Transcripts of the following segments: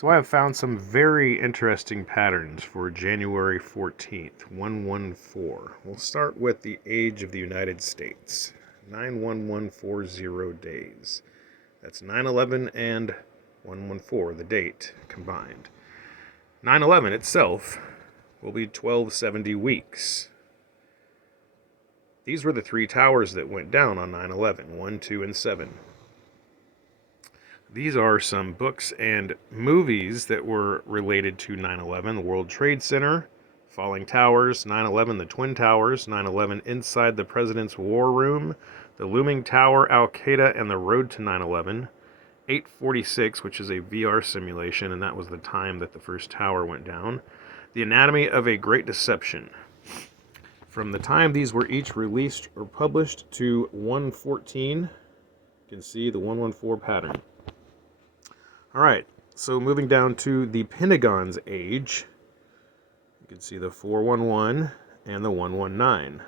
So I have found some very interesting patterns for January 14th, 114. We'll start with the age of the United States, 91140 days. That's 9/11 and 114, the date combined. 9/11 itself will be 1270 weeks. These were the three towers that went down on 9/11, 1, 2, and 7. These are some books and movies that were related to 9/11. The World Trade Center, Falling Towers, 9/11 The Twin Towers, 9/11 Inside the President's War Room, The Looming Tower, Al-Qaeda, and the Road to 9/11, 846, which is a VR simulation, and that was the time that the first tower went down, The Anatomy of a Great Deception. From the time these were each released or published to 114, you can see the 114 pattern. All right, so moving down to the Pentagon's age, you can see the 411 and the 119,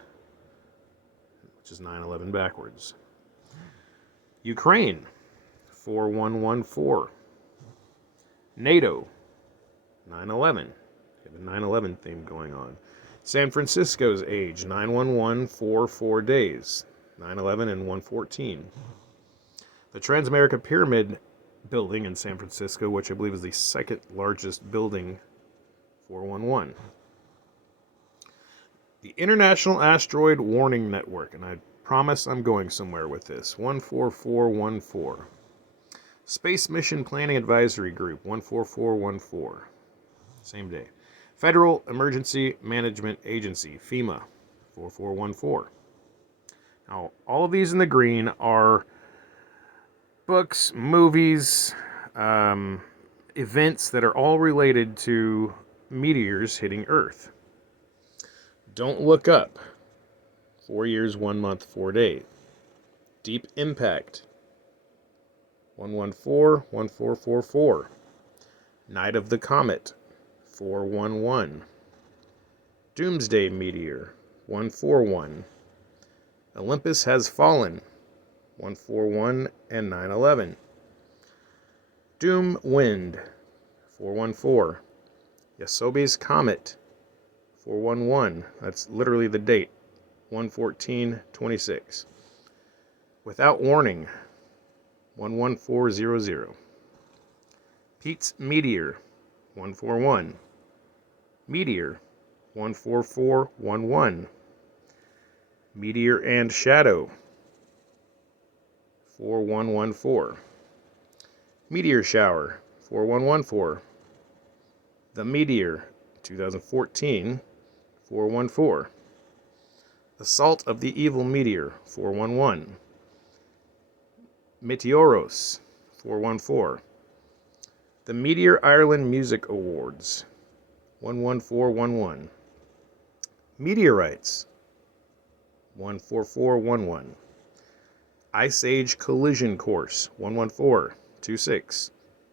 which is 9/11 backwards. Ukraine, 4114. NATO, 9/11. Have a 9/11 theme going on. San Francisco's age, 91144 days, 9/11 and 114. The Transamerica Pyramid building in San Francisco, which I believe is the second largest building, 411. The International Asteroid Warning Network, and I promise I'm going somewhere with this, 14414. Space Mission Planning Advisory Group, 14414. Same day. Federal Emergency Management Agency, FEMA, 4414. Now, all of these in the green are books, movies, events that are all related to meteors hitting Earth. Don't Look Up, 4 years, 1 month, 4 days. Deep Impact, 1141444. Night of the Comet, 411. Doomsday Meteor, 141. Olympus Has Fallen, 141 and 9/11. Doom Wind, 414. Yasobe's Comet, 411. That's literally the date, 11426. Without Warning, 11400. Pete's Meteor, 141. Meteor, 14411. Meteor and Shadow, 4114. Meteor Shower, 4114. The Meteor, 2014, 414. Assault of the Evil Meteor, 411. Meteoros, 414. The Meteor Ireland Music Awards, 11411. Meteorites, 14411. Ice Age Collision Course, 11426.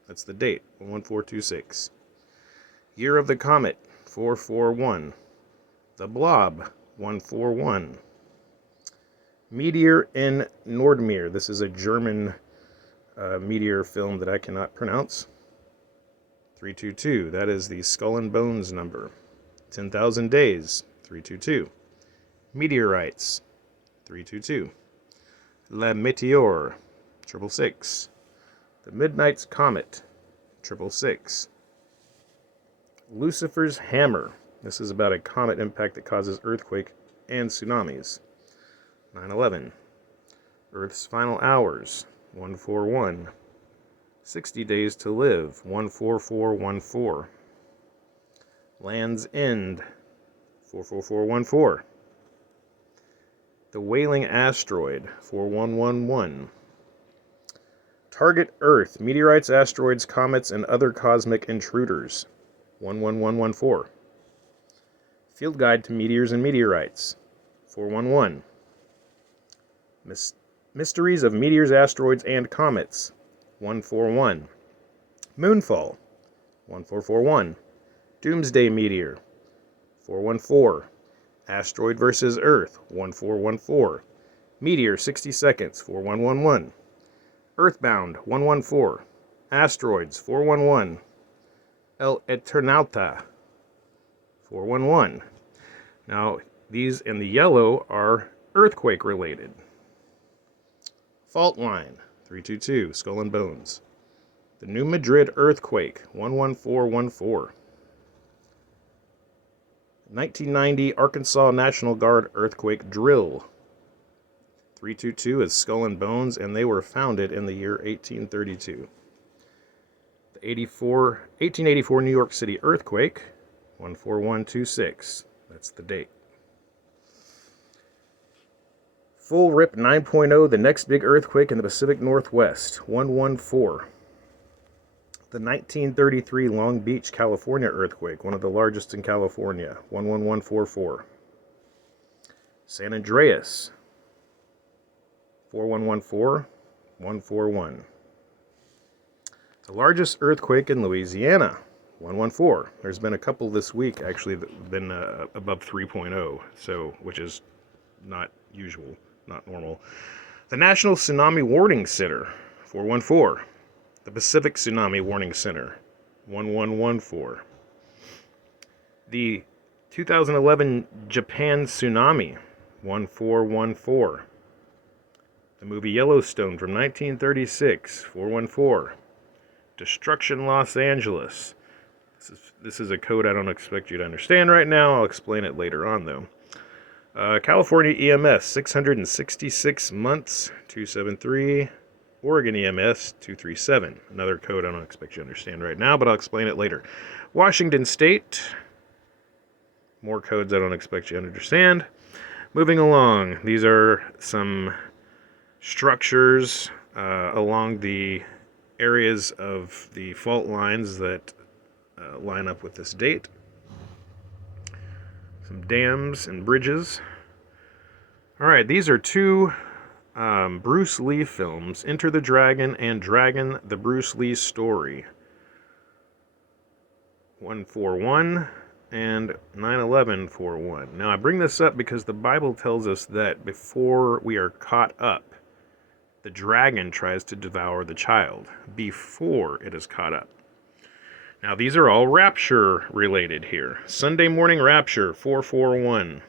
That's the date, 11426. Year of the Comet, 441. The Blob, 141. Meteor in Nordmeer. This is a German meteor film that I cannot pronounce. 322. That is the Skull and Bones number. 10,000 Days, 322. Meteorites, 322. La Meteor, 666. The Midnight's Comet, 666. Lucifer's Hammer. This is about a comet impact that causes earthquake and tsunamis. 9/11. Earth's Final Hours, 141. 60 Days to Live, 14414. Land's End, 44414. The Wailing Asteroid, 4111. Target Earth, Meteorites, Asteroids, Comets, and Other Cosmic Intruders, 11114. Field Guide to Meteors and Meteorites, 411. Mysteries of Meteors, Asteroids, and Comets, 141. Moonfall, 1441. Doomsday Meteor, 414. Asteroid vs. Earth, 1414. Meteor 60 Seconds, 4111. Earthbound, 114. Asteroids, 411. El Eternauta, 411. Now, these in the yellow are earthquake related. Fault line, 322, Skull and Bones. The New Madrid earthquake, 11414. 1990 Arkansas National Guard earthquake drill, 322 is Skull and Bones, and they were founded in the year 1832. The 1884 New York City earthquake, 14126. That's the date. Full rip 9.0, the next big earthquake in the Pacific Northwest, 114. The 1933 Long Beach, California earthquake, one of the largest in California, 11144. San Andreas, 4114, 141. The largest earthquake in Louisiana, 114. There's been a couple this week, actually, that have been above 3.0, so, which is not usual, not normal. The National Tsunami Warning Center, 414. The Pacific Tsunami Warning Center, 1114. The 2011 Japan Tsunami, 1414. The movie Yellowstone from 1936, 414. Destruction Los Angeles. This is a code I don't expect you to understand right now. I'll explain it later on, though. California EMS, 666 months, 273. Oregon EMS, 237. Another code I don't expect you to understand right now, but I'll explain it later. Washington State. More codes I don't expect you to understand. Moving along, these are some structures along the areas of the fault lines that line up with this date. Some dams and bridges. All right, these are two Bruce Lee films, Enter the Dragon and Dragon, the Bruce Lee Story. 141 and 9/11/41. Now I bring this up because the Bible tells us that before we are caught up, the dragon tries to devour the child before it is caught up. Now these are all Rapture related here. Sunday Morning Rapture, 441.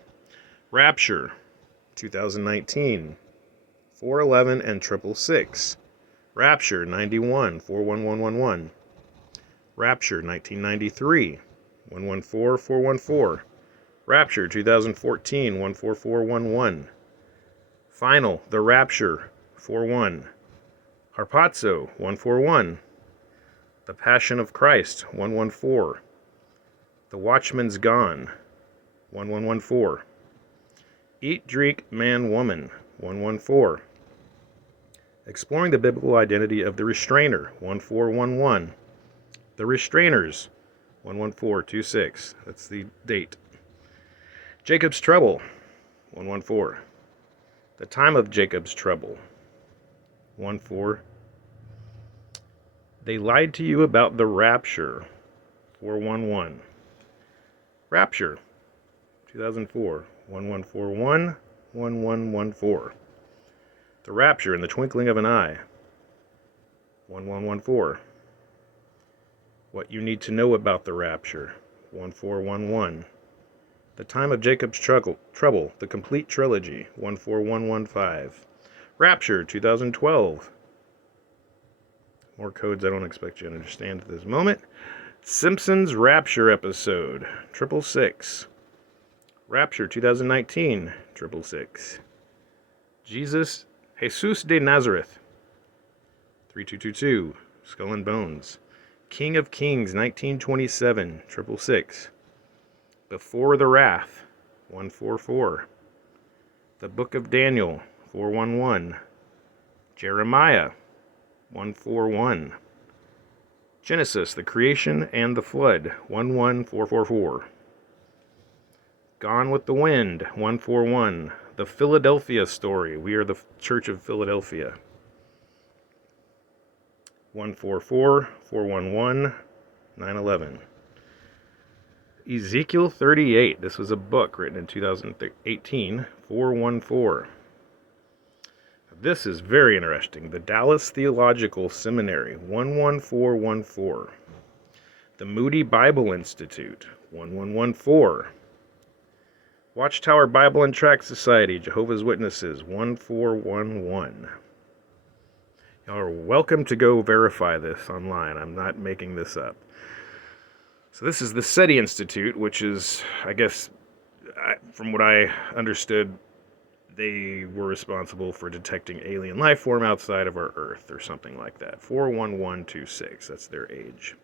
Rapture, 2019. 411 and 666. Rapture 91 41111. Rapture 1993 114 414. Rapture 2014 14411. Final The Rapture 41. Harpazo 141. The Passion of Christ 114. The Watchman's Gone 1114. Eat, Drink, Man, Woman 114. Exploring the biblical identity of the Restrainer, 1411. The Restrainers, 11426. That's the date. Jacob's Trouble, 114. The Time of Jacob's Trouble, 14. They Lied to You About the Rapture, 411. Rapture, 2004, 1141, 1114. The Rapture in the Twinkling of an Eye, 1114. What You Need to Know About the Rapture, 1411. The Time of Jacob's Trouble, the Complete Trilogy, 14115. Rapture, 2012. More codes I don't expect you to understand at this moment. Simpsons Rapture episode, 666. Rapture, 2019, 666. Jesus de Nazareth, 3222, Skull and Bones. King of Kings, 1927, 666. Before the Wrath, 144. The Book of Daniel, 411. Jeremiah, 141. Genesis, the Creation and the Flood, 11444. Gone with the Wind, 141. The Philadelphia Story, We Are the Church of Philadelphia, 144, 411, 9/11. Ezekiel 38, this was a book written in 2018, 414. This is very interesting. The Dallas Theological Seminary, 11414. The Moody Bible Institute, 1114. Watchtower Bible and Tract Society, Jehovah's Witnesses, 1411. Y'all are welcome to go verify this online. I'm not making this up. So this is the SETI Institute, which is, I guess, from what I understood, they were responsible for detecting alien life form outside of our Earth, or something like that. 41126, that's their age.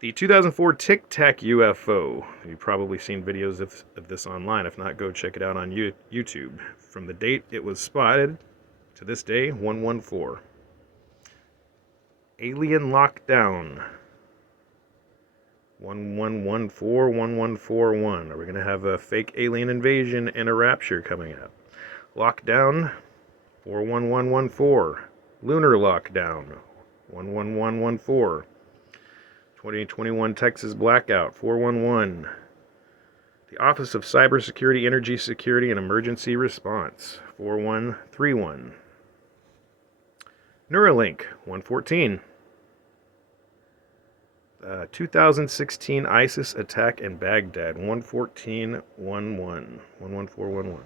The 2004 Tic Tac UFO. You've probably seen videos of this online. If not, go check it out on YouTube. From the date it was spotted to this day, 114. Alien Lockdown. 1114-1141. Are we going to have a fake alien invasion and a rapture coming up? Lockdown, 41114. Lunar Lockdown, 11114. 2021 Texas Blackout, 411. The Office of Cybersecurity, Energy Security, and Emergency Response, 4131. Neuralink, 114. 2016 ISIS attack in Baghdad, 11411. 11411.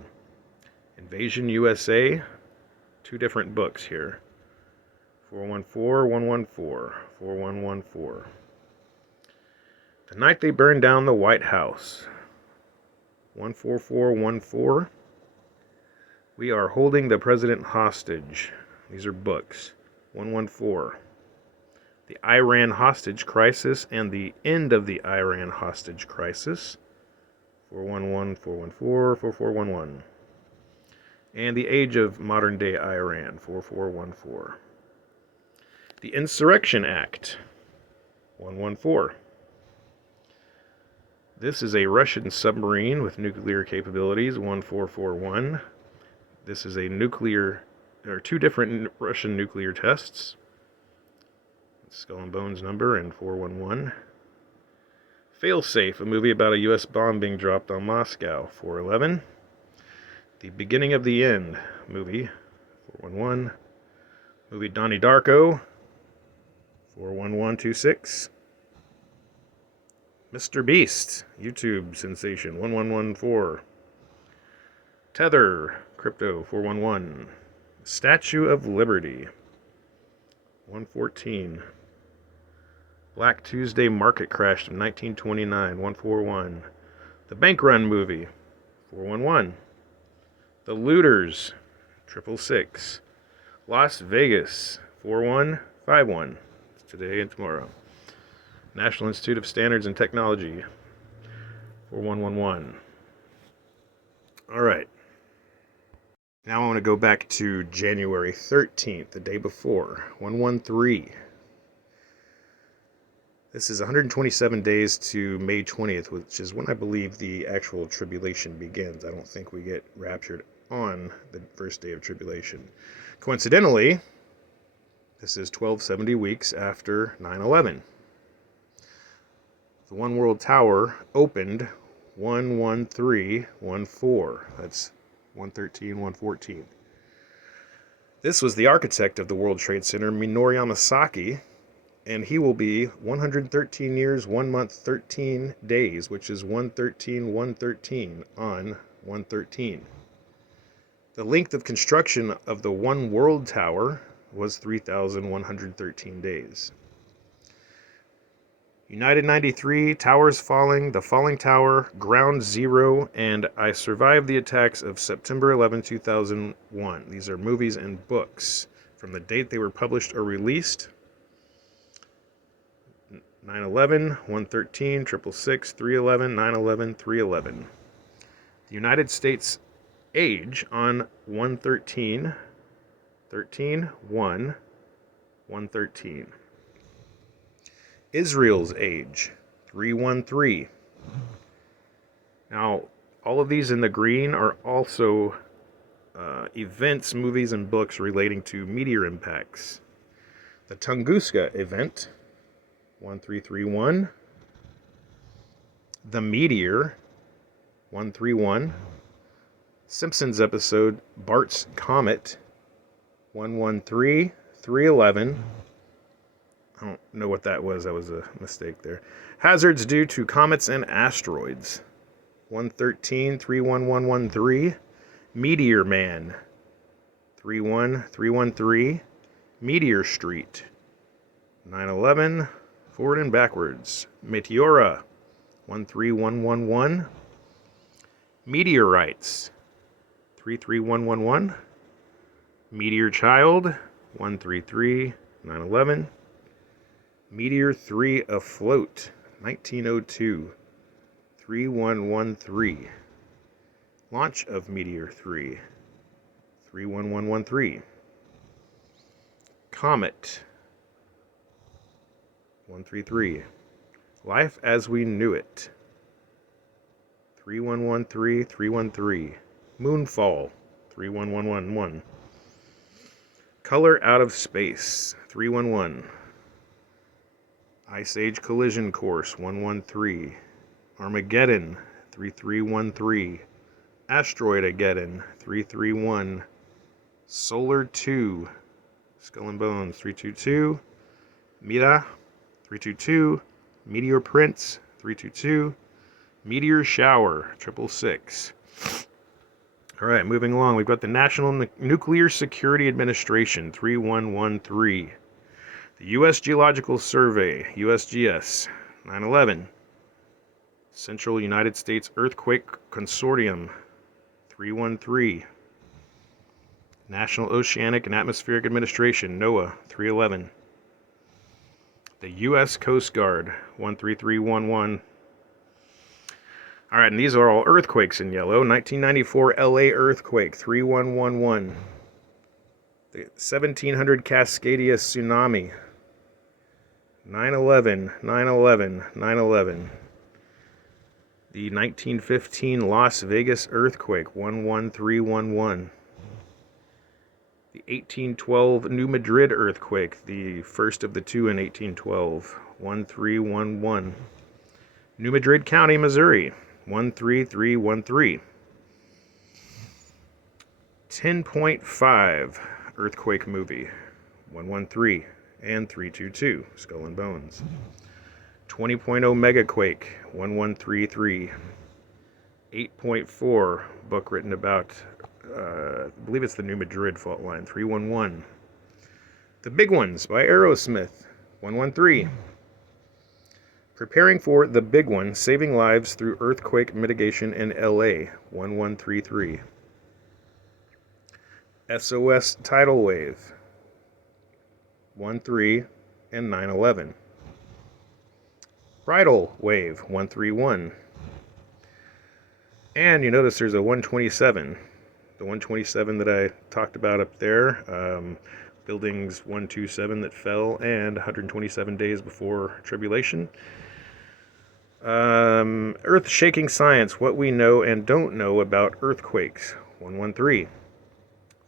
Invasion USA, two different books here. 414114. 4114. The night they burned down the White House, 14414. We are holding the president hostage. These are books. 114. The Iran hostage crisis and the end of the Iran hostage crisis, 411, 414, 4411. And the age of modern day Iran, 4414. The Insurrection Act, 114. This is a Russian submarine with nuclear capabilities, 1441. This is a two different Russian nuclear tests. Skull and Bones number and 411. Failsafe, a movie about a U.S. bomb being dropped on Moscow, 411. The Beginning of the End movie, 411. Movie Donnie Darko, 41126. Mr. Beast, YouTube sensation, 1114. Tether, crypto, 411. Statue of Liberty, 114. Black Tuesday market crash of 1929, 141. The Bank Run movie, 411. The Looters, 666. Las Vegas, 4151. It's today and tomorrow. National Institute of Standards and Technology, 4111. All right. Now I want to go back to January 13th, the day before, 113. This is 127 days to May 20th, which is when I believe the actual tribulation begins. I don't think we get raptured on the first day of tribulation. Coincidentally, this is 1270 weeks after 9/11. The One World Tower opened 11314. That's 113, 114. This was the architect of the World Trade Center, Minoru Yamasaki, and he will be 113 years, 1 month, 13 days, which is 113, 113 on 113. The length of construction of the One World Tower was 3,113 days. United 93, Towers Falling, The Falling Tower, Ground Zero, and I Survived the Attacks of September 11, 2001. These are movies and books. From the date they were published or released, 9/11, 113, 666, 311, 9/11, 311. The United States age on 113, 13, 1, 113. Israel's age, 313. Now, all of these in the green are also events, movies, and books relating to meteor impacts. The Tunguska event, 1331. The Meteor, 131. Simpsons episode, Bart's Comet, 113, 311. I don't know what that was. That was a mistake there. Hazards due to comets and asteroids. 113 31113. Meteor Man. 31313. Meteor Street. 911. Forward and backwards. Meteora. 13111. Meteorites. 33111. Meteor Child. 133911. Meteor 3 Afloat. 1902. 3113. Launch of Meteor 3. 31113. Comet. 133. Life as We Knew It. 3113 313. Moonfall. 31111. Color Out of Space. 311. Ice Age Collision Course. 113. Armageddon. 3313. Asteroidageddon. 331. Solar 2. Skull and Bones. 322. Mira. 322. Meteor Prince. 322. Meteor Shower. 666. All right, moving along. We've got the National Nuclear Security Administration. 3113. The U.S. Geological Survey. USGS. 911. Central United States Earthquake Consortium. 313. National Oceanic and Atmospheric Administration. NOAA. 311. The U.S. Coast Guard. 13311. All right, and these are all earthquakes in yellow. 1994 LA earthquake, 3111. The 1700 Cascadia tsunami, 911, 911, 911. The 1915 Las Vegas earthquake, 11311. The 1812 New Madrid earthquake, the first of the two in 1812, 1311. New Madrid County, Missouri, 13313. 10.5 earthquake movie, 113 and 322, Skull and Bones. 20.0 megaquake, 1133. 8.4 book written about, I believe it's the New Madrid fault line, 311. The Big Ones by Aerosmith, 113. Preparing for the Big One, Saving Lives Through Earthquake Mitigation in LA, 1133. SOS Tidal Wave, 13 and 911. Bridal Wave, 131. And you notice there's a 127. The 127 that I talked about up there, buildings 127 that fell, and 127 days before Tribulation. Earth-shaking science, what we know and don't know about earthquakes, 113.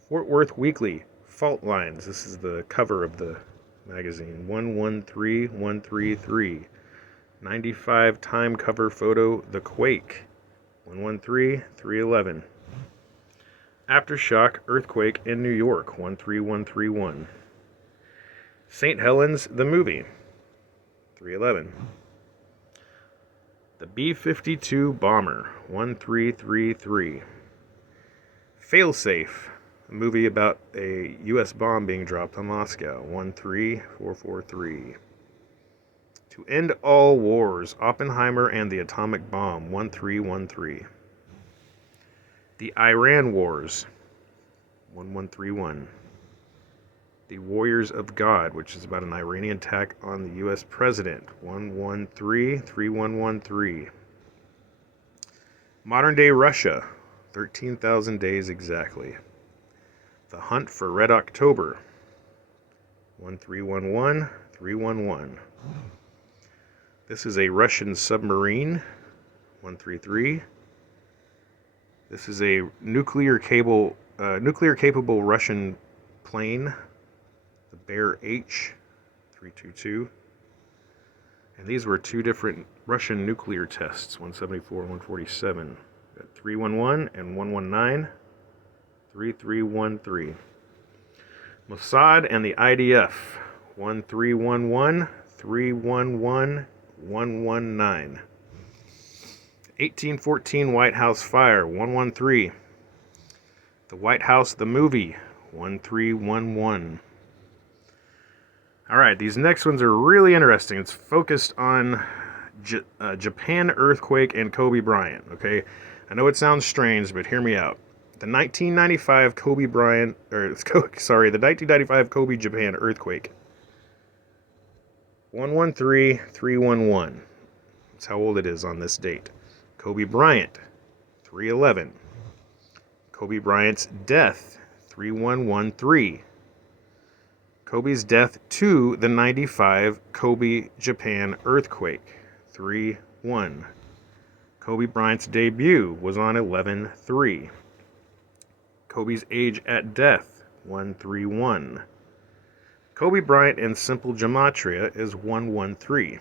Fort Worth Weekly, fault lines. This is the cover of the magazine, 113133. 95 time cover photo, The Quake, 113311. Aftershock earthquake in New York, 13131. St. Helens, the movie, 311. The B-52 bomber, 1333. Failsafe, a movie about a U.S. bomb being dropped on Moscow, 13443. To End All Wars, Oppenheimer and the Atomic Bomb, 1313. The Iran Wars, 1131. The Warriors of God, which is about an Iranian attack on the U.S. president, 1133113. Modern Day Russia, 13,000 days exactly. The Hunt for Red October, 1311311. This is a Russian submarine, 133. This is a nuclear-capable Russian plane, the Bear H, 322. And these were two different Russian nuclear tests, 174 and 147. Got 311 and 119, 3313. Mossad and the IDF, 1311 311 119. 1814 White House fire 113. The White House the movie 1311. All right, these next ones are really interesting. It's focused on Japan earthquake and Kobe Bryant. Okay, I know it sounds strange, but hear me out. The 1995 the 1995 Kobe Japan earthquake. 113311. That's how old it is on this date. Kobe Bryant, 311. Kobe Bryant's death, 3113. Kobe's death to the 95 Kobe Japan earthquake, 3-1. Kobe Bryant's debut was on 11-3. Kobe's age at death, 131. Kobe Bryant in simple gematria is 113.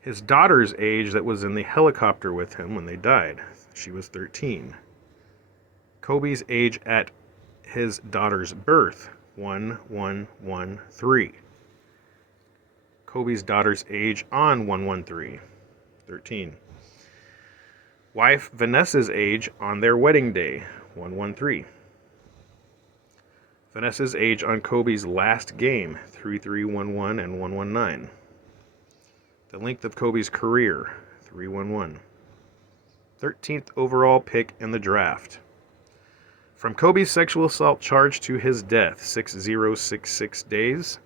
His daughter's age that was in the helicopter with him when they died, she was 13. Kobe's age at his daughter's birth, 1113. Kobe's daughter's age on 113, 13. Wife Vanessa's age on their wedding day, 113. Vanessa's age on Kobe's last game, 3311 and 119. The length of Kobe's career, 311. 13th overall pick in the draft. From Kobe's sexual assault charge to his death, 6066 days.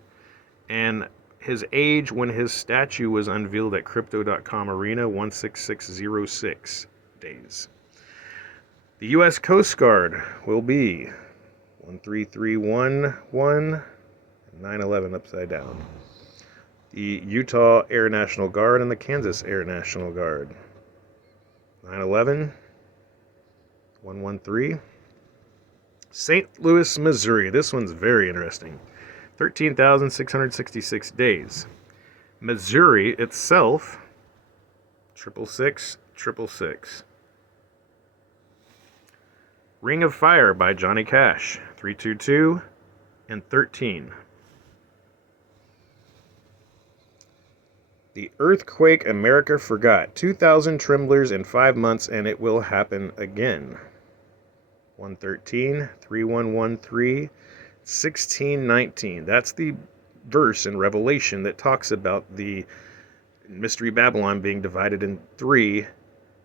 And his age when his statue was unveiled at Crypto.com Arena, 16606 days. The U.S. Coast Guard will be 13311, 911 upside down. The Utah Air National Guard and the Kansas Air National Guard. 911, 113. St. Louis, Missouri. This one's very interesting. 13,666 days. Missouri itself, 666. Ring of Fire by Johnny Cash, 322 and 13. The earthquake America forgot. 2,000 tremblers in 5 months, and it will happen again. 113, 3113, 1619. That's the verse in Revelation that talks about the Mystery Babylon being divided in 3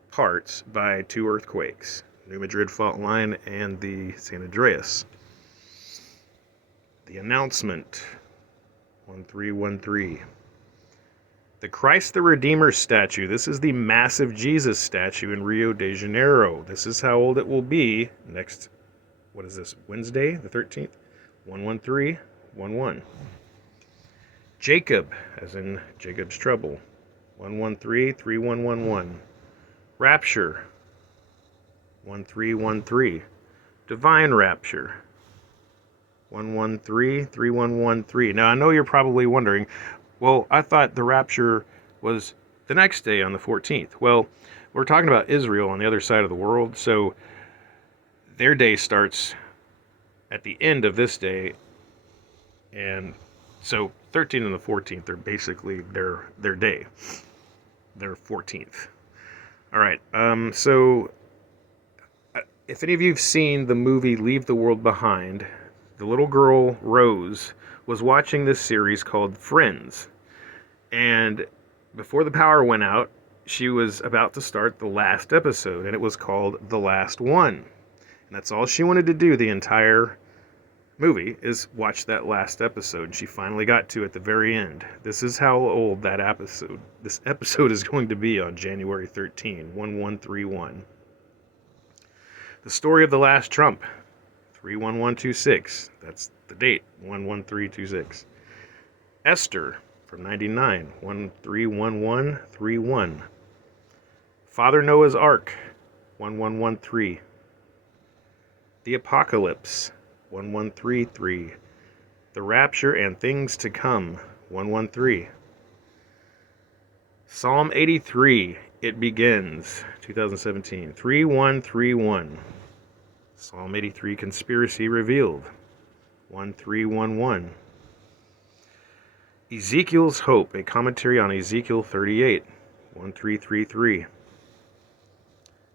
parts by 2 earthquakes. New Madrid Fault Line and the San Andreas. The announcement, 1313. The Christ the Redeemer statue. This is the massive Jesus statue in Rio de Janeiro. This is how old it will be next, what is this, Wednesday, the 13th? 11311. Jacob, as in Jacob's trouble. 1133111. Rapture. 1313. Divine Rapture. 1133113. Now I know you're probably wondering, well, I thought the rapture was the next day on the 14th. Well, we're talking about Israel on the other side of the world, so their day starts at the end of this day, and so 13th and the 14th are basically their day, their 14th. All right, so if any of you have seen the movie Leave the World Behind, the little girl Rose was watching this series called Friends, and before the power went out, she was about to start the last episode, and it was called The Last One, and that's all she wanted to do the entire movie is watch that last episode. She finally got to at the very end. This is how old this episode is going to be on January 13, 1131. The Story of the Last Trump, 31126. That's the date, 11326. Esther from 99, 131131. Father Noah's Ark, 1113. The Apocalypse, 1133. The Rapture and Things to Come, 113. Psalm 83, It Begins, 2017, 3131. Psalm 83, Conspiracy Revealed, 1311. Ezekiel's Hope, a commentary on Ezekiel 38, 1333.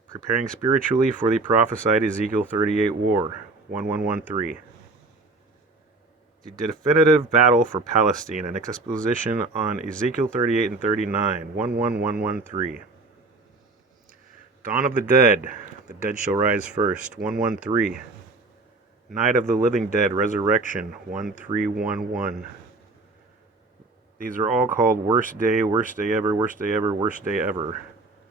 Preparing spiritually for the prophesied Ezekiel 38 war, 1113. The definitive battle for Palestine, an exposition on Ezekiel 38 and 39, 11113. Dawn of the Dead shall rise first, 113. Night of the Living Dead, Resurrection, 1311. These are all called Worst Day Ever, Worst Day Ever, Worst Day Ever.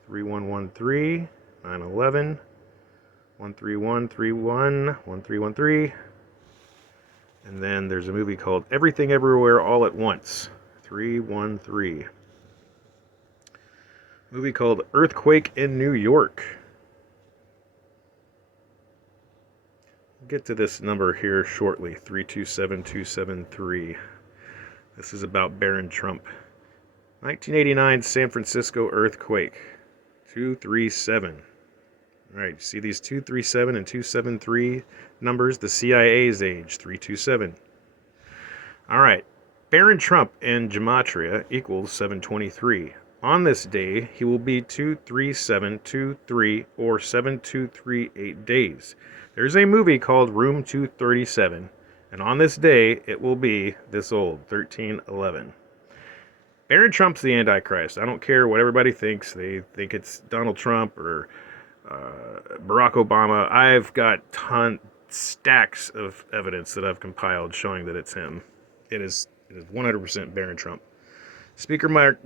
3113, 9/11, 13131, 1313. And then there's a movie called Everything Everywhere All at Once, 313. Movie called Earthquake in New York. We'll get to this number here shortly, 327273. This is about Barron Trump. 1989 San Francisco earthquake, 237. All right, see these 237 and 273 numbers? The CIA's age, 327. All right, Barron Trump in gematria equals 723. On this day, he will be 23723 or 7238 days. There's a movie called Room 237, and on this day, it will be this old, 1311. Barron Trump's the Antichrist. I don't care what everybody thinks. They think it's Donald Trump or Barack Obama. I've got stacks of evidence that I've compiled showing that it's him. It is 100% Barron Trump. Speaker Mike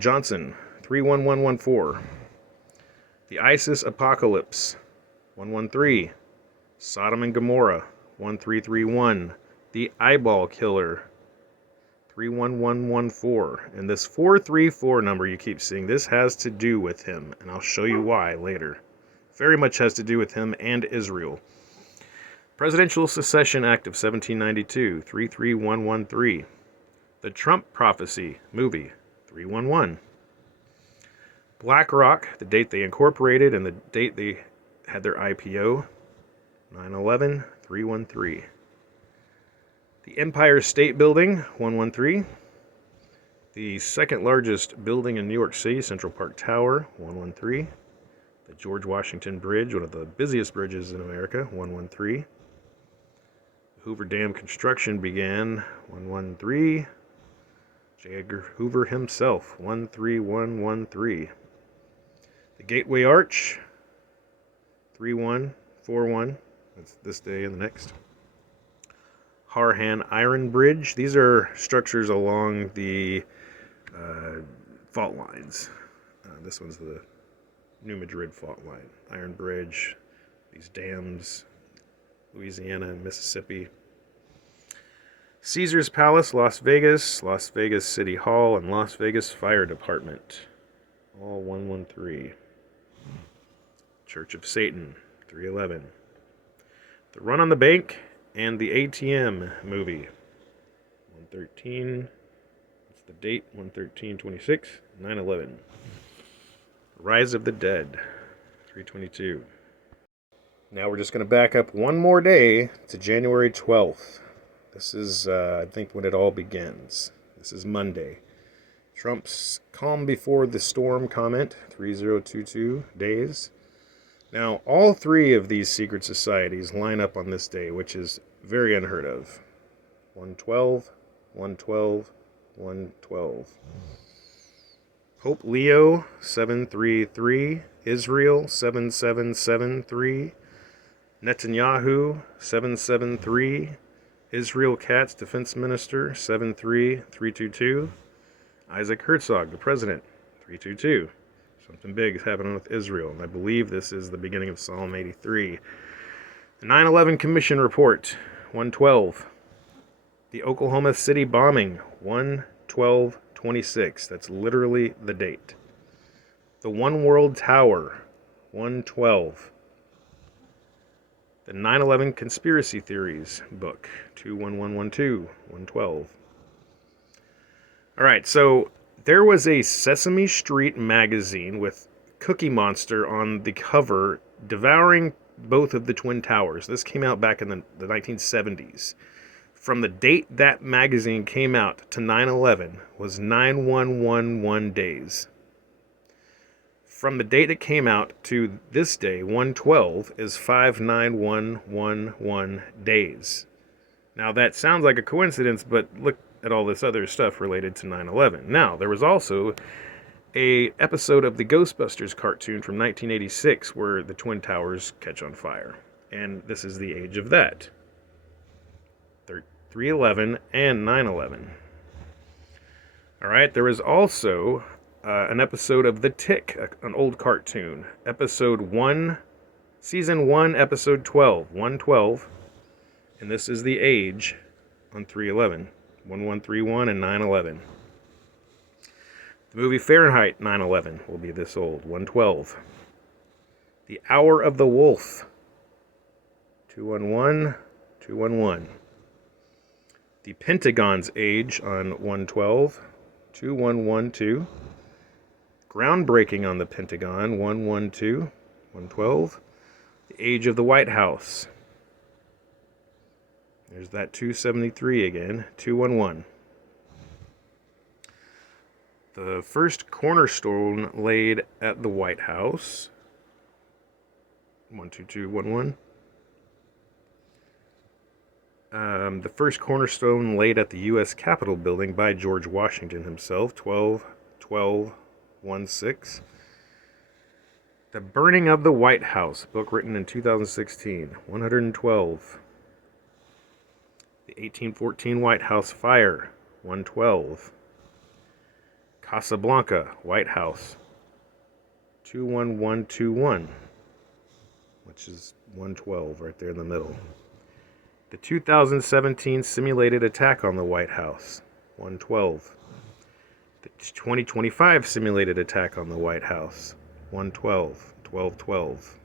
Johnson, 31114. The ISIS Apocalypse, 113. Sodom and Gomorrah, 1331. The Eyeball Killer, 31114. And this 434 number you keep seeing, this has to do with him, and I'll show you why later. Very much has to do with him and Israel. Presidential Secession Act of 1792, 33113. The Trump Prophecy movie, 311. BlackRock, the date they incorporated and the date they had their IPO, 9/11, 313. The Empire State Building, 113. The second largest building in New York City, Central Park Tower, 113. The George Washington Bridge, one of the busiest bridges in America, 113. Hoover Dam construction began, 113. J. Edgar Hoover himself, 13113. The Gateway Arch, 3141. That's this day and the next. Harhan Iron Bridge. These are structures along the fault lines. This one's the New Madrid fault line. Iron Bridge, these dams, Louisiana and Mississippi. Caesar's Palace, Las Vegas City Hall, and Las Vegas Fire Department. All 113. Church of Satan, 311. The Run on the Bank and the ATM movie, 113. That's the date, 113/26, 9/11. Rise of the Dead, 322. Now we're just going to back up one more day to January 12th. This is, I think, when it all begins. This is Monday. Trump's calm before the storm comment, 3022 days. Now, all three of these secret societies line up on this day, which is very unheard of. 112, 112, 112. Pope Leo, 733. Israel, 7773. Netanyahu, 773. Israel Katz, Defense Minister, 73322. Isaac Herzog, the President, 322. Something big is happening with Israel, and I believe this is the beginning of Psalm 83. The 9/11 Commission Report, 112. The Oklahoma City bombing, 1/12/26. That's literally the date. The One World Tower, 1/12. The 9/11 Conspiracy Theories book, 21112, 112. All right, so there was a Sesame Street magazine with Cookie Monster on the cover devouring both of the Twin Towers. This came out back in the 1970s. From the date that magazine came out to 9/11 was 9111 days. From the date it came out to this day, 112, is 59111 days. Now that sounds like a coincidence, but look at all this other stuff related to 9/11. Now, there was also a episode of the Ghostbusters cartoon from 1986 where the Twin Towers catch on fire. And this is the age of that. 3/11 and 9/11. All right, there was also an episode of The Tick, an old cartoon. Episode 1, Season 1, Episode 12, 112. And this is the age on 3/11, 1131 and 9/11. The movie Fahrenheit 9/11 will be this old, 112. The Hour of the Wolf, 211, 211. The Pentagon's age on 112, 2112. Groundbreaking on the Pentagon, 112, 112. The age of the White House. There's that 273 again, 211. The first cornerstone laid at the White House, 12211. The first cornerstone laid at the U.S. Capitol building by George Washington himself, 12/12/16. The Burning of the White House, book written in 2016, 112. The 1814 White House fire, 112. Casablanca, White House, 21121, which is 112 right there in the middle. The 2017 simulated attack on the White House, 112. The 2025 simulated attack on the White House, 112, 1212.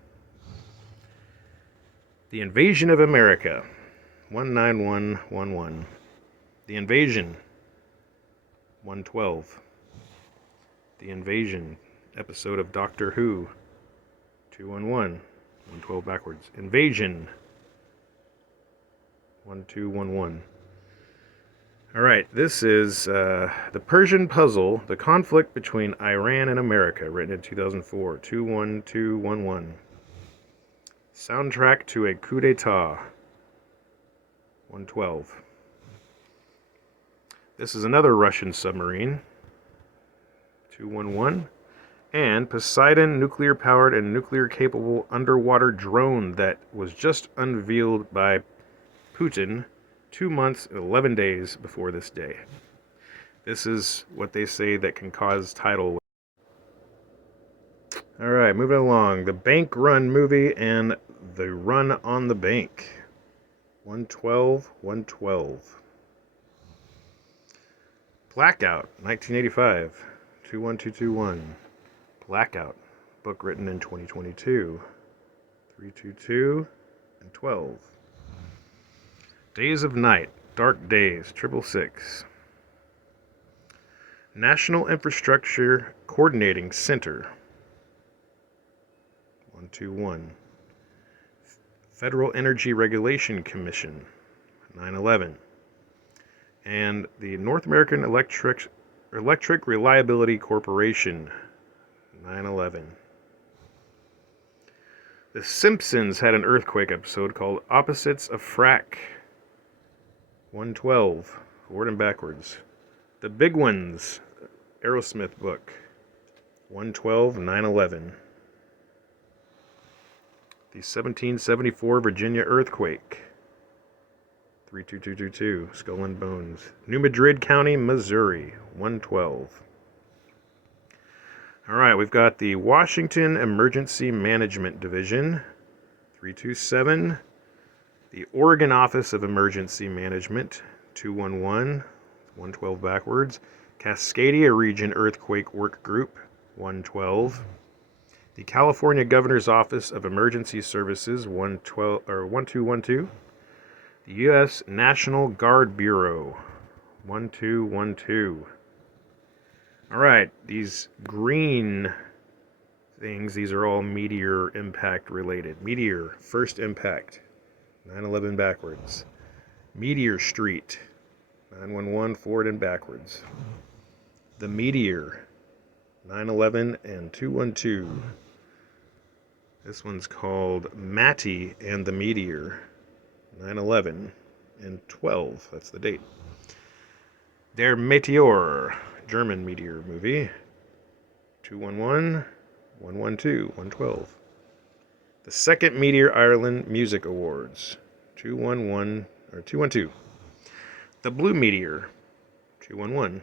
The invasion of America, 19111. The invasion, 112. The Invasion episode of Doctor Who, 211, 112 backwards. Invasion, 1211. All right, this is The Persian Puzzle, the conflict between Iran and America, written in 2004, 21211. Soundtrack to a coup d'etat, 112. This is another Russian submarine, 211, and Poseidon nuclear-powered and nuclear-capable underwater drone that was just unveiled by Putin 2 months and 11 days before this day. This is what they say that can cause tidal. All right, moving along. The Bank Run movie and The Run on the Bank, 112, 112. Blackout, 1985. 21221. Blackout, book written in 2022, 322 and 12. Days of Night, Dark Days, 666. National Infrastructure Coordinating Center, 121. Federal Energy Regulation Commission, 9/11. And the North American Electric Reliability Corporation, 9/11. The Simpsons had an earthquake episode called Opposites of Frack, 112, forward and backwards. The Big Ones, Aerosmith book, 112, 9/11. The 1774 Virginia earthquake, 32222, Skull and Bones. New Madrid County, Missouri, 112. All right, we've got the Washington Emergency Management Division, 327. The Oregon Office of Emergency Management, 211, 112 backwards. Cascadia Region Earthquake Work Group, 112. The California Governor's Office of Emergency Services, 1212. The U.S. National Guard Bureau, 1212. All right, these green things, these are all meteor impact related. Meteor, first impact, 9/11 backwards. Meteor Street, 911 forward and backwards. The Meteor, 911 and 212. This one's called Matty and the Meteor, 911 and 12. That's the date. Der Meteor, German meteor movie, 211, 112, 112. The second Meteor Ireland Music Awards, 212. The Blue Meteor, 211.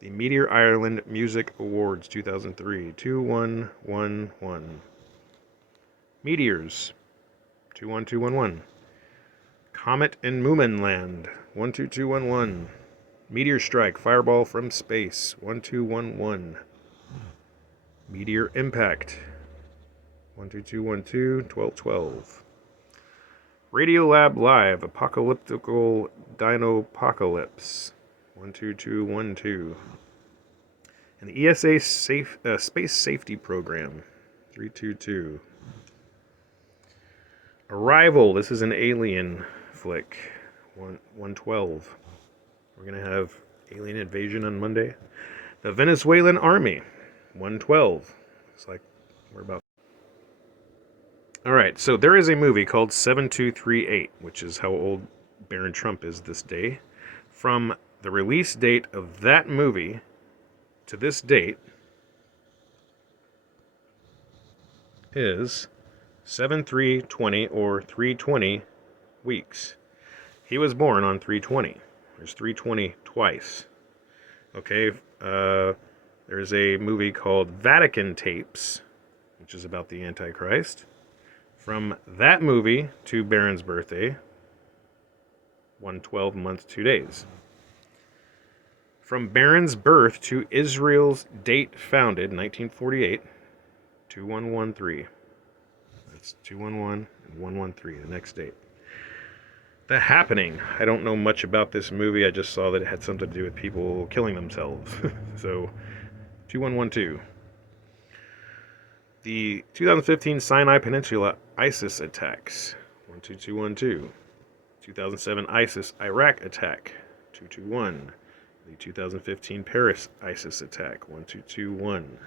The Meteor Ireland Music Awards 2003, 2111. Meteors, 21211. Comet in Moominland, 12211. Meteor Strike, Fireball from Space, 1211. Meteor Impact, 12212, 1212. Radiolab Live, Apocalyptical Dinopocalypse, 12212. And the ESA Space Safety Program, 322. Arrival, this is an alien flick, 112. We're going to have alien invasion on Monday. The Venezuelan Army, 112. It's like we're about... Alright, so there is a movie called 7238, which is how old Barron Trump is this day. From the release date of that movie to this date is 7/3/20 or 320 weeks. He was born on 320. There's 320 twice. Okay, there's a movie called Vatican Tapes, which is about the Antichrist. From that movie to Barron's birthday, 112 months, 2 days. From Barron's birth to Israel's date founded, 1948, 2113. That's 211 and 113, the next date. The Happening. I don't know much about this movie. I just saw that it had something to do with people killing themselves. So, 2112. The 2015 Sinai Peninsula ISIS attacks, 12212. 2007 ISIS Iraq attack, 221. The 2015 Paris ISIS attack, 1221.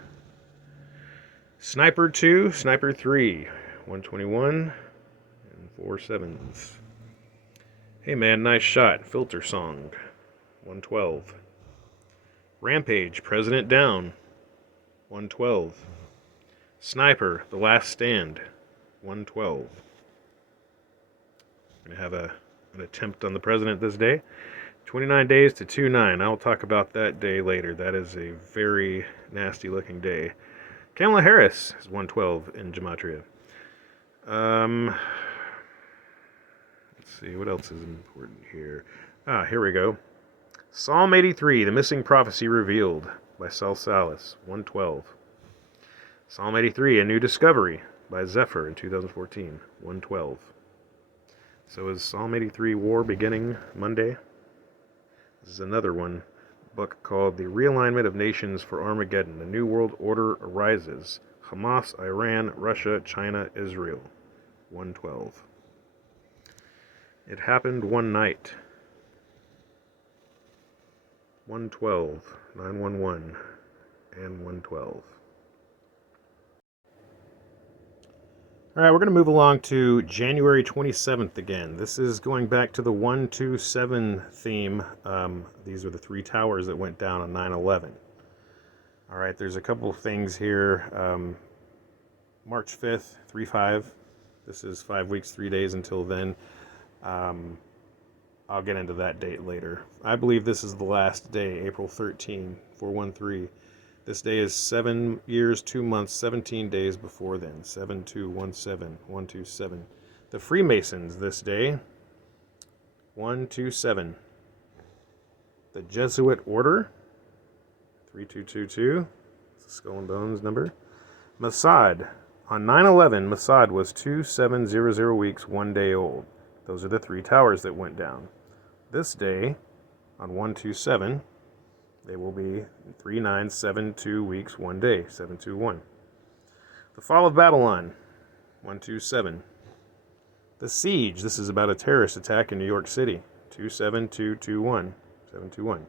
Sniper 2, Sniper 3, 121, and 4 sevens. Hey man, nice shot. Filter Song, 112. Rampage, President Down, 112. Sniper, The Last Stand, 112. We're going to have an attempt on the president this day. 29 days to 2/9. I'll talk about that day later. That is a very nasty looking day. Kamala Harris is 112 in Gematria. Let's see, what else is important here? Here we go. Psalm 83, The Missing Prophecy Revealed by Sal Salas, 112. Psalm 83, A New Discovery by Zephyr in 2014, 112. So is Psalm 83 War beginning Monday? This is another one, book called The Realignment of Nations for Armageddon. The New World Order Arises. Hamas, Iran, Russia, China, Israel, 112. It Happened One Night, 112, 911, and 112. Alright, we're going to move along to January 27th again. This is going back to the 127 theme. These are the 3 towers that went down on 9/11. Alright, there's a couple of things here. March 5th, 3/5. This is 5 weeks, 3 days until then. I'll get into that date later. I believe this is the last day, April 13, 413. This day is 7 years, 2 months, 17 days before then. 7217, 127. The Freemasons this day, 127. The Jesuit Order, 3222. It's a Skull and Bones number. Mossad. On 9/11, Mossad was 2700 weeks, 1 day old. Those are the 3 towers that went down. This day, on 127, they will be 3972 weeks, 1 day, 721. The Fall of Babylon, 127. The Siege. This is about a terrorist attack in New York City. 27221. 721.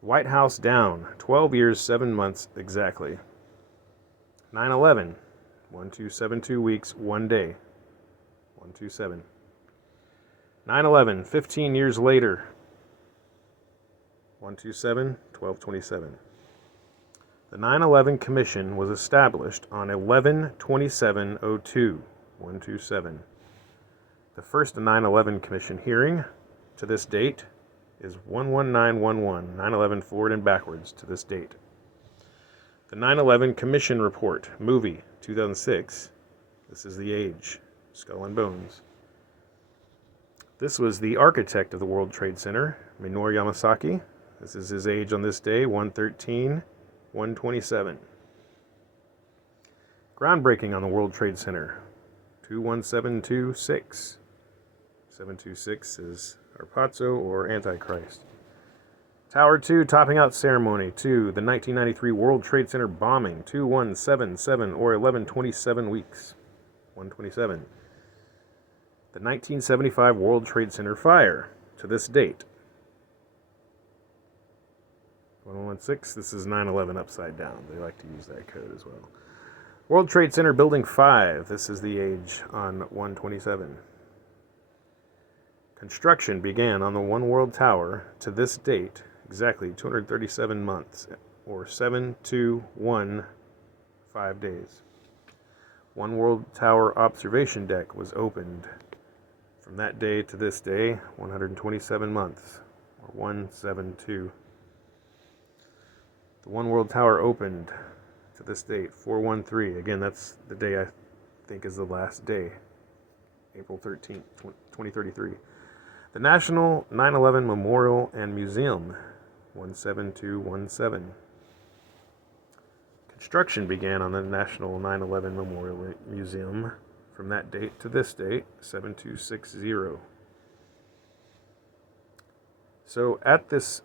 White House down. 12 years, 7 months exactly. 9/11. 1272 weeks, 1 day. 127. 9/11. 15 years later. 127. 1227. The 9/11 Commission was established on 11/27/02. 127. The first 9/11 Commission hearing to this date is 11911. 9/11 forward and backwards to this date. The 9/11 Commission Report, movie, 2006. This is The Age, Skull and Bones. This was the architect of the World Trade Center, Minoru Yamasaki. This is his age on this day, 113/127. Groundbreaking on the World Trade Center, 21726. 726 is Harpazo or Antichrist. Tower 2 topping out ceremony. 2. The 1993 World Trade Center bombing. 2177 or 1127 weeks. 127. The 1975 World Trade Center fire to this date. 1116. This is 9/11 upside down. They like to use that code as well. World Trade Center Building 5. This is the age on 127. Construction began on the One World Tower to this date, exactly 237 months, or 7215 days. One World Tower observation deck was opened from that day to this day, 127 months, or 172. The One World Tower opened to this date, 413. Again, that's the day I think is the last day, April 13th, 2033. The National 9/11 Memorial and Museum, 17217. Construction began on the National 9/11 Memorial Museum from that date to this date, 7260. So at this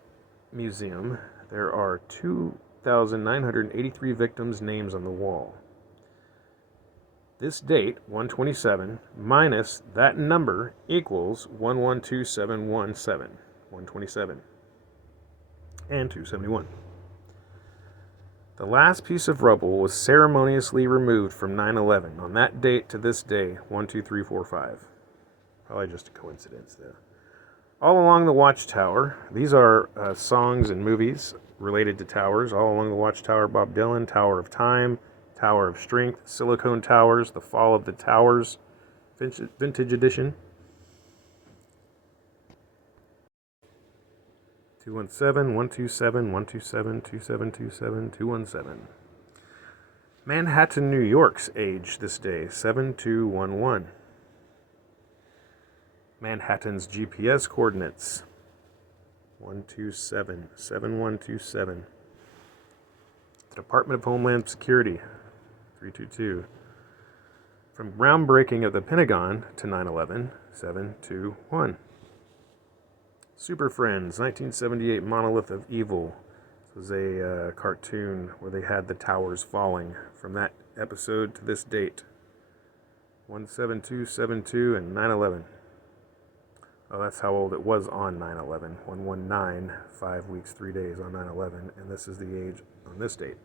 museum, there are 2,983 victims' names on the wall. This date, 127, minus that number equals 112717, 127, and 271. The last piece of rubble was ceremoniously removed from 9/11 on that date to this day, 12345. Probably just a coincidence, though. All along the Watchtower, these are songs and movies related to towers. All along the Watchtower, Bob Dylan, Tower of Time, Tower of Strength, Silicone Towers, The Fall of the Towers, Vintage Edition. 217, 127, 127, 2727, 217. Manhattan, New York's age this day, 7211. Manhattan's GPS coordinates, 127, 7127. The Department of Homeland Security, 322. From groundbreaking of the Pentagon to 9/11, 721. Super Friends, 1978 Monolith of Evil. This was a cartoon where they had the towers falling from that episode to this date. 17272 and 9/11. Oh, that's how old it was on 9/11. 119, 5 weeks, 3 days on 9/11, and this is the age on this date.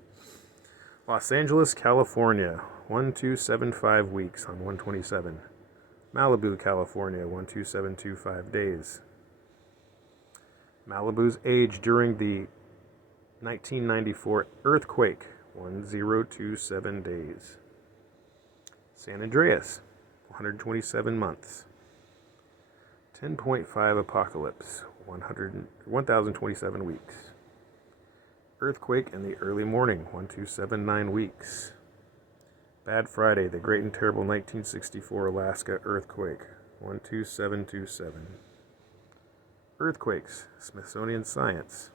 Los Angeles, California, 1275 weeks on 127. Malibu, California, 12725 days. Malibu's age during the 1994 earthquake, 1027 days. San Andreas, 127 months. 10.5 apocalypse, 1027 weeks. Earthquake in the early morning, 1279 weeks. Bad Friday, the great and terrible 1964 Alaska earthquake, 12727. Earthquakes, Smithsonian Science,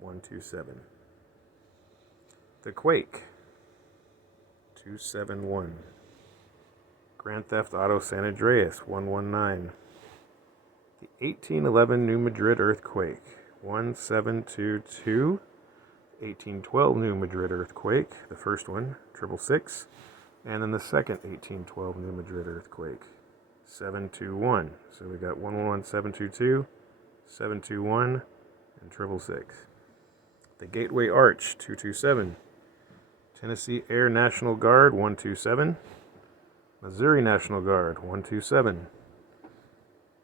127. The Quake, 271. Grand Theft Auto San Andreas, 119. The 1811 New Madrid earthquake, 1722. 1812 New Madrid earthquake, the first one, 666. And then the second 1812 New Madrid earthquake, 721. So we got 111, 722, 721, and 666. The Gateway Arch, 227. Tennessee Air National Guard, 127. Missouri National Guard, 127.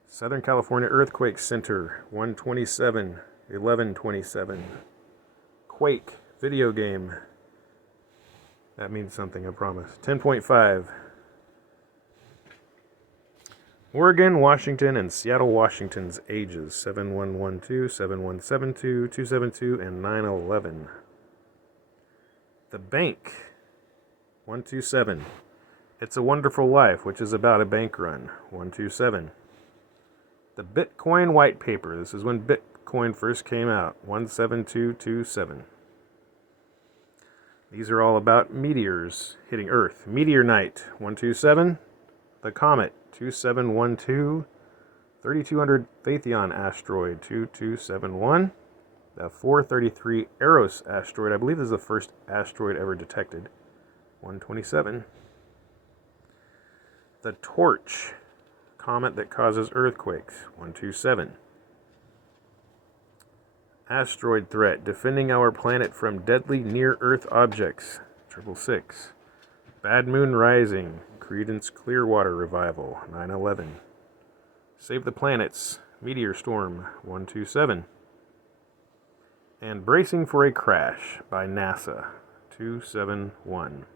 Southern California Earthquake Center, 127, 1127. Quake, video game. That means something, I promise. 10.5. Oregon, Washington, and Seattle, Washington's ages, 7112, 7172, 272, and 911. The Bank, 127. It's a Wonderful Life, which is about a bank run, 127. The Bitcoin White Paper, this is when Bitcoin first came out, 17227. These are all about meteors hitting Earth. Meteor Night, 127. The Comet, 2712. 3200 Phaethon Asteroid, 2271. The 433 Eros Asteroid, I believe this is the first asteroid ever detected, 127. The Torch, comet that causes earthquakes, 127. Asteroid threat, defending our planet from deadly near-Earth objects, 666. Bad Moon Rising, Creedence Clearwater Revival, 911. Save the Planets, Meteor Storm, 127. And Bracing for a Crash by NASA, 271.